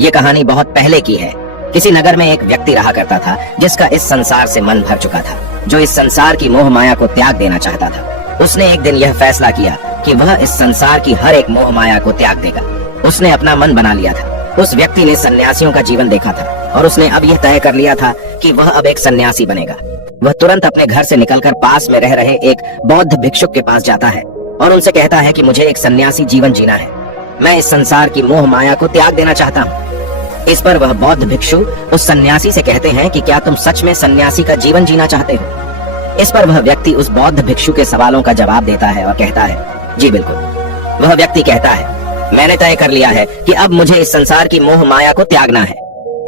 ये कहानी बहुत पहले की है। किसी नगर में एक व्यक्ति रहा करता था जिसका इस संसार से मन भर चुका था, जो इस संसार की मोह माया को त्याग देना चाहता था। उसने एक दिन यह फैसला किया कि वह इस संसार की हर एक मोह माया को त्याग देगा। उसने अपना मन बना लिया था। उस व्यक्ति ने सन्यासियों का जीवन देखा था और उसने अब यह तय कर लिया था कि वह अब एक सन्यासी बनेगा। वह तुरंत अपने घर से निकलकर पास में रह रहे एक बौद्ध भिक्षुक के पास जाता है और उनसे कहता है कि मुझे एक सन्यासी जीवन जीना है। मैं इस संसार की मोह माया को त्याग देना चाहता हूँ। इस पर वह बौद्ध भिक्षु उस सन्यासी से कहते हैं कि क्या तुम सच में सन्यासी का जीवन जीना चाहते हो? इस पर वह व्यक्ति उस बौद्ध भिक्षु के सवालों का जवाब देता है और कहता है, जी बिल्कुल। वह व्यक्ति कहता है, मैंने तय कर लिया है कि अब मुझे इस संसार की मोह माया को त्यागना है।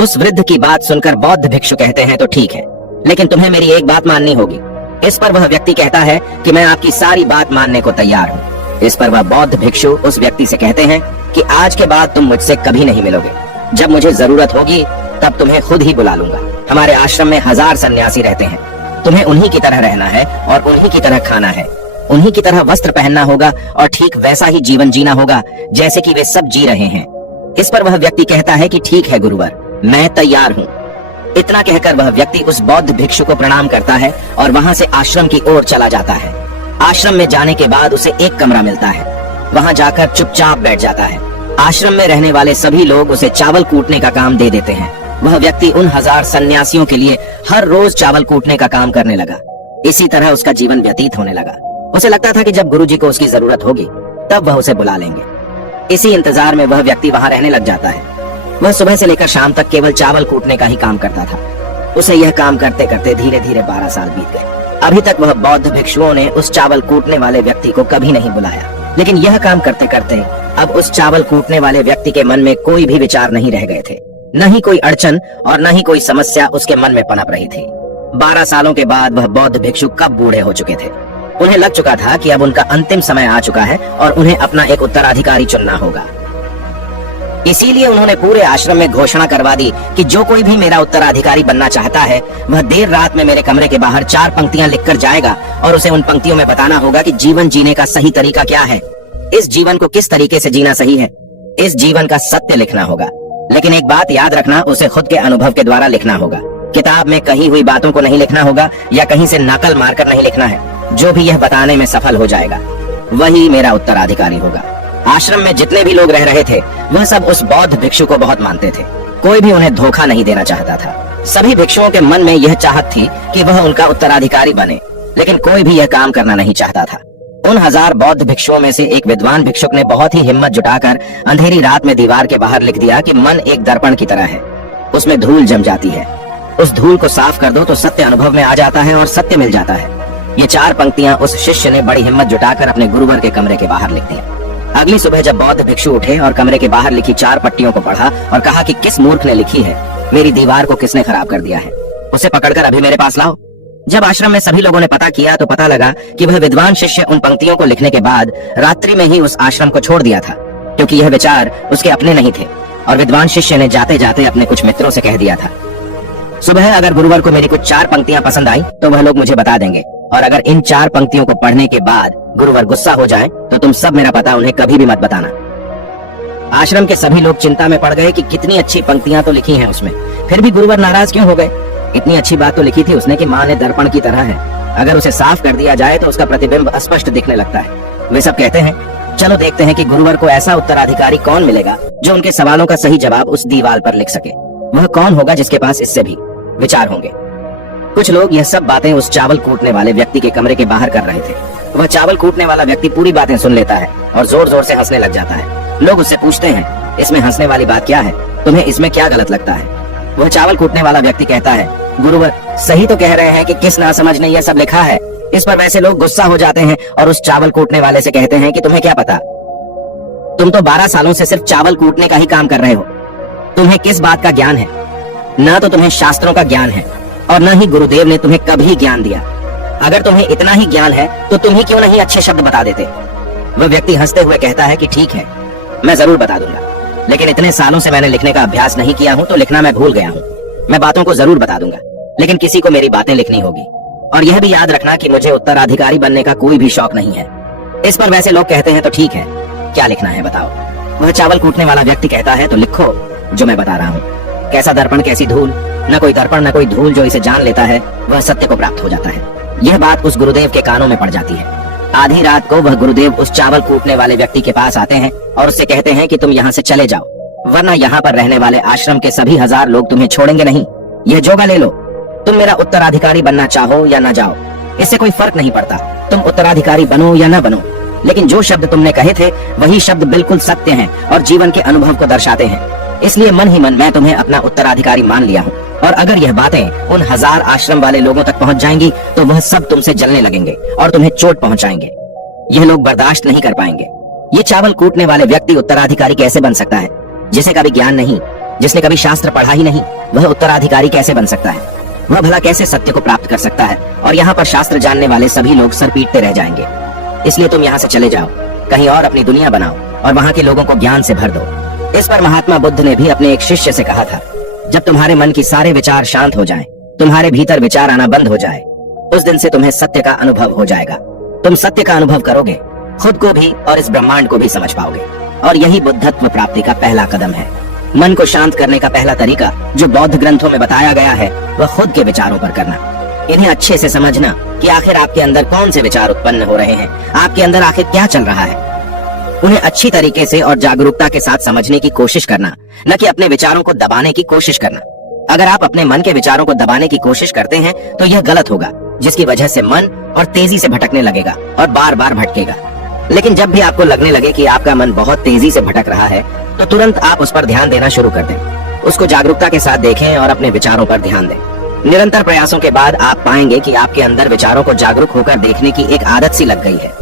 उस वृद्ध की बात सुनकर बौद्ध भिक्षु कहते हैं, तो ठीक है, लेकिन तुम्हें मेरी एक बात माननी होगी। इस पर वह व्यक्ति कहता है कि मैं आपकी सारी बात मानने को तैयार हूँ। इस पर वह बौद्ध भिक्षु उस व्यक्ति से कहते हैं कि आज के बाद तुम मुझसे कभी नहीं मिलोगे। जब मुझे जरूरत होगी तब तुम्हें खुद ही बुला लूंगा। हमारे आश्रम में 1000 सन्यासी रहते हैं। तुम्हें उन्हीं की तरह रहना है और उन्हीं की तरह खाना है, उन्हीं की तरह वस्त्र पहनना होगा और ठीक वैसा ही जीवन जीना होगा जैसे कि वे सब जी रहे हैं। इस पर वह व्यक्ति कहता है कि ठीक है गुरुवर, मैं तैयार हूँ। इतना कहकर वह व्यक्ति उस बौद्ध भिक्षु को प्रणाम करता है और वहाँ से आश्रम की ओर चला जाता है। आश्रम में जाने के बाद उसे एक कमरा मिलता है। वहाँ जाकर चुपचाप बैठ जाता है। आश्रम में रहने वाले सभी लोग उसे चावल कूटने का काम दे देते हैं। वह व्यक्ति उन 1000 सन्यासियों के लिए हर रोज चावल कूटने का काम करने लगा। इसी तरह उसका जीवन व्यतीत होने लगा। उसे लगता था कि जब गुरुजी को उसकी जरूरत होगी तब वह उसे बुला लेंगे। इसी इंतजार में वह व्यक्ति वहाँ रहने लग जाता है। वह सुबह से लेकर शाम तक केवल चावल कूटने का ही काम करता था। उसे यह काम करते करते धीरे धीरे 12 साल बीत गए। अभी तक वह बौद्ध भिक्षुओं ने उस चावल कूटने वाले व्यक्ति को कभी नहीं बुलाया। लेकिन यह काम करते करते अब उस चावल कूटने वाले व्यक्ति के मन में कोई भी विचार नहीं रह गए थे। न ही कोई अड़चन और न ही कोई समस्या उसके मन में पनप रही थी। 12 सालों के बाद वह बौद्ध भिक्षु कब बूढ़े हो चुके थे। उन्हें लग चुका था कि अब उनका अंतिम समय आ चुका है और उन्हें अपना एक उत्तराधिकारी चुनना होगा। इसीलिए उन्होंने पूरे आश्रम में घोषणा करवा दी कि जो कोई भी मेरा उत्तराधिकारी बनना चाहता है वह देर रात में मेरे कमरे के बाहर 4 पंक्तियां लिखकर जाएगा और उसे उन पंक्तियों में बताना होगा कि जीवन जीने का सही तरीका क्या है, इस जीवन को किस तरीके से जीना सही है। इस जीवन का सत्य लिखना होगा। लेकिन एक बात याद रखना, उसे खुद के अनुभव के द्वारा लिखना होगा। किताब में कही हुई बातों को नहीं लिखना होगा या कहीं से नकल मारकर नहीं लिखना है। जो भी यह बताने में सफल हो जाएगा वही मेरा उत्तराधिकारी होगा। आश्रम में जितने भी लोग रह रहे थे वह सब उस बौद्ध भिक्षु को बहुत मानते थे। कोई भी उन्हें धोखा नहीं देना चाहता था। सभी भिक्षुओं के मन में यह चाहत थी कि वह उनका उत्तराधिकारी बने, लेकिन कोई भी यह काम करना नहीं चाहता था। उन 1000 बौद्ध भिक्षुओं में से एक विद्वान भिक्षुक ने बहुत ही हिम्मत जुटाकर अंधेरी रात में दीवार के बाहर लिख दिया कि मन एक दर्पण की तरह है, उसमें धूल जम जाती है। उस धूल को साफ कर दो तो सत्य अनुभव में आ जाता है और सत्य मिल जाता है। ये 4 पंक्तियां उस शिष्य ने बड़ी हिम्मत जुटाकर अपने गुरुवर के कमरे के बाहर लिख दिया। अगली सुबह जब बौद्ध भिक्षु उठे और कमरे के बाहर लिखी 4 पट्टियों को पढ़ा और कहा कि किस मूर्ख ने लिखी है, मेरी दीवार को किसने खराब कर दिया है, उसे पकड़कर अभी मेरे पास लाओ। जब आश्रम में सभी लोगों ने पता किया तो पता लगा कि वह विद्वान शिष्य उन पंक्तियों को लिखने के बाद रात्रि में ही उस आश्रम को छोड़ दिया था, क्योंकि यह विचार उसके अपने नहीं थे। और विद्वान शिष्य ने जाते जाते अपने कुछ मित्रों से कह दिया था, सुबह अगर गुरुवर को मेरी कुछ 4 पंक्तियां पसंद आई तो वह लोग मुझे बता देंगे, और अगर इन 4 पंक्तियों को पढ़ने के बाद गुरुवर गुस्सा हो जाए तो तुम सब मेरा पता उन्हें कभी भी मत बताना। आश्रम के सभी लोग चिंता में पड़ गए कि कितनी अच्छी पंक्तियां तो लिखी हैं उसमें, फिर भी गुरुवर नाराज क्यों हो गए। इतनी अच्छी बात तो लिखी थी उसने कि माँ ने दर्पण की तरह है, अगर उसे साफ कर दिया जाए तो उसका प्रतिबिंब स्पष्ट दिखने लगता है। वे सब कहते हैं, चलो देखते हैं कि गुरुवर को ऐसा उत्तराधिकारी कौन मिलेगा जो उनके सवालों का सही जवाब उस दीवार पर लिख सके। वह कौन होगा जिसके पास इससे भी विचार होंगे। कुछ लोग यह सब बातें उस चावल कूटने वाले व्यक्ति के कमरे के बाहर कर रहे थे। वह चावल कूटने वाला व्यक्ति पूरी बातें सुन लेता है और जोर जोर से हंसने लग जाता है। लोग उससे पूछते हैं, इसमें हंसने वाली बात क्या है, तुम्हें इसमें क्या गलत लगता है। वह चावल कूटने वाला व्यक्ति कहता है, गुरुवर सही तो कह रहे हैं कि किस नासमझ ने यह सब लिखा है। इस पर वैसे लोग गुस्सा हो जाते हैं और उस चावल कूटने वाले से कहते हैं कि तुम्हें क्या पता, तुम तो 12 सालों से सिर्फ चावल कूटने का ही काम कर रहे हो, तुम्हें किस बात का ज्ञान है। न तो तुम्हें शास्त्रों का ज्ञान है और न ही गुरुदेव ने तुम्हें कभी ज्ञान दिया। अगर तुम्हें इतना ही ज्ञान है तो तुम ही क्यों नहीं अच्छे शब्द बता देते। वह व्यक्ति हंसते हुए कहता है कि ठीक है, मैं जरूर बता दूंगा, लेकिन इतने सालों से मैंने लिखने का अभ्यास नहीं किया हूँ तो लिखना मैं भूल गया हूँ। मैं बातों को जरूर बता दूंगा, लेकिन किसी को मेरी बातें लिखनी होगी। और यह भी याद रखना कि मुझे उत्तराधिकारी बनने का कोई भी शौक नहीं है। इस पर वैसे लोग कहते हैं, तो ठीक है, क्या लिखना है बताओ। वह चावल कूटने वाला व्यक्ति कहता है, तो लिखो, जो मैं बता रहा हूँ। कैसा दर्पण कैसी धूल, न कोई दर्पण न कोई धूल जो इसे जान लेता है वह सत्य को प्राप्त हो जाता है। यह बात उस गुरुदेव के कानों में पड़ जाती है। आधी रात को वह गुरुदेव उस चावल कूटने वाले व्यक्ति के पास आते हैं और उससे कहते हैं कि तुम यहाँ से चले जाओ, वरना यहाँ पर रहने वाले आश्रम के सभी 1000 लोग तुम्हें छोड़ेंगे नहीं। यह जोगा ले लो, तुम मेरा उत्तराधिकारी बनना चाहो या न जाओ, इससे कोई फर्क नहीं पड़ता। तुम उत्तराधिकारी बनो या न बनो, लेकिन जो शब्द तुमने कहे थे वही शब्द बिल्कुल सत्य हैं और जीवन के अनुभव को दर्शाते हैं। इसलिए मन ही मन मैं तुम्हें अपना उत्तराधिकारी मान लिया हूँ। और अगर यह बातें उन 1000 आश्रम वाले लोगों तक पहुँच जाएंगी तो वह सब तुमसे जलने लगेंगे और तुम्हें चोट पहुँचाएंगे। यह लोग बर्दाश्त नहीं कर पाएंगे। ये चावल कूटने वाले व्यक्ति उत्तराधिकारी कैसे बन सकता है? जिसे कभी ज्ञान नहीं, जिसने कभी शास्त्र पढ़ा ही नहीं, वह उत्तराधिकारी कैसे बन सकता है? वह भला कैसे सत्य को प्राप्त कर सकता है? और यहाँ पर शास्त्र जानने वाले सभी लोग सर पीटते रह जाएंगे। इसलिए तुम यहाँ से चले जाओ, कहीं और अपनी दुनिया बनाओ और वहाँ के लोगों को ज्ञान से भर दो। इस पर महात्मा बुद्ध ने भी अपने एक शिष्य से कहा था, जब तुम्हारे मन की सारे विचार शांत हो जाएं, तुम्हारे भीतर विचार आना बंद हो जाए, उस दिन से तुम्हें सत्य का अनुभव हो जाएगा। तुम सत्य का अनुभव करोगे, खुद को भी और इस ब्रह्मांड को भी समझ पाओगे। और यही बुद्धत्व प्राप्ति का पहला कदम है। मन को शांत करने का पहला तरीका जो बौद्ध ग्रंथों में बताया गया है वह खुद के विचारों पर करना। इन्हें अच्छे से समझना कि आखिर आपके अंदर कौन से विचार उत्पन्न हो रहे हैं, आपके अंदर आखिर क्या चल रहा है। उन्हें अच्छी तरीके से और जागरूकता के साथ समझने की कोशिश करना, न कि अपने विचारों को दबाने की कोशिश करना। अगर आप अपने मन के विचारों को दबाने की कोशिश करते हैं तो यह गलत होगा, जिसकी वजह से मन और तेजी से भटकने लगेगा और बार बार भटकेगा। लेकिन जब भी आपको लगने लगे कि आपका मन बहुत तेजी से भटक रहा है तो तुरंत आप उस पर ध्यान देना शुरू कर दें। उसको जागरूकता के साथ देखें और अपने विचारों पर ध्यान दें। निरंतर प्रयासों के बाद आप पाएंगे कि आपके अंदर विचारों को जागरूक होकर देखने की एक आदत सी लग गई है।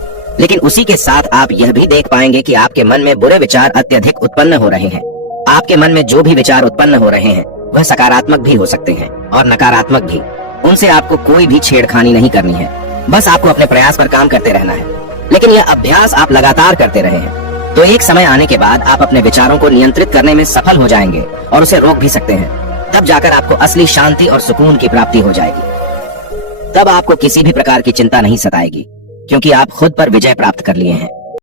लेकिन उसी के साथ आप यह भी देख पाएंगे कि आपके मन में बुरे विचार अत्यधिक उत्पन्न हो रहे हैं। आपके मन में जो भी विचार उत्पन्न हो रहे हैं वह सकारात्मक भी हो सकते हैं और नकारात्मक भी। उनसे आपको कोई भी छेड़खानी नहीं करनी है, बस आपको अपने प्रयास पर काम करते रहना है। लेकिन यह अभ्यास आप लगातार करते रहे हैं तो एक समय आने के बाद आप अपने विचारों को नियंत्रित करने में सफल हो जाएंगे और उसे रोक भी सकते हैं। तब जाकर आपको असली शांति और सुकून की प्राप्ति हो जाएगी। तब आपको किसी भी प्रकार की चिंता नहीं सताएगी, क्योंकि आप खुद पर विजय प्राप्त कर लिए हैं।